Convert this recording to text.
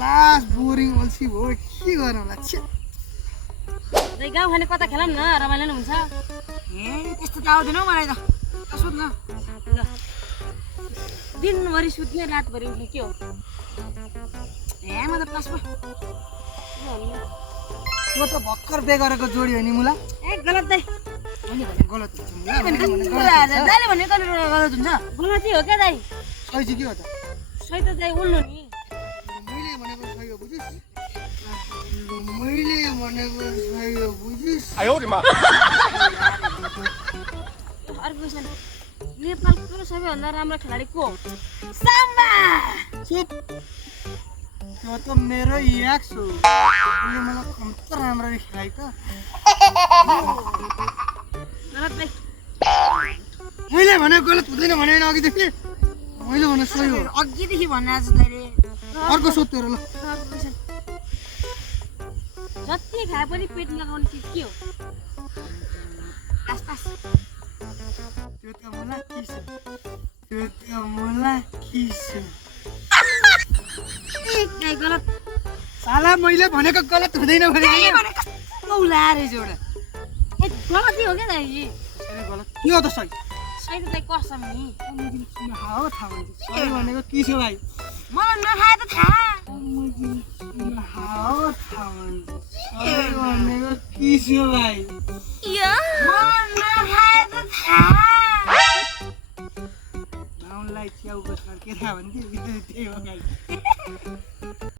last boring अल्छी भयो के गर्नु होला छे दाइ गाउँ खाने कता खेलाम न रमाइलो नि हुन्छ ए त्यस्तो त आउँदैन हौ मलाई त सुत न ल दिनभरि सुत्ने रातभरि उठ्ने के हो ए म त प्लसमा त्यो त भर्खर बे गरेको जोडी हो नि मुला ए गलत दाइ अनि भने गलत हुन्छ दाइले भने गलत हुन्छ गलती हो क्या दाइ सही चाहिँ के हो त सही त दाइ उल्लु नि मैले भनेको सही हो बुझिस मैले भनेको सही हो बुझिस अर्को क्वेसन नेपालको सबैभन्दा राम्रो खेलाडी को हो साम्बा चुप त्यो त मेरो याक्स हो उसले मलाई कम्ती राम्ररी खेलाइ त गलत दाइ मैले भनेको गलत हुँदैन भने अघिदेखि मैले भने सही हो अघिदेखि भन्ने आज दाइले अर्को सोध तेरो ल अर्को क्वेसन जति खाए पनि पेट लगाउने चिज के हो पास पास त्यो त मलाई किस त्यो त मलाई किस दाइ गलत साला मैले भनेको गलत हुँदैन भने दाइले भने कस्तो उला रहेछ एउटा ए गलती हो क्या दाइ गलत के हो त सही सही त दाइ कसम नि हाउ थाहा हुन्छ सही भनेको किस हो भाइ मलाई नखाए त थाहा हाउ थाहा हुन्छ सही भनेको किस हो भाइ मलाई नखाए त थाहा नाउँलाई च्याउको छर्केर भन्थे त्यही हो गाई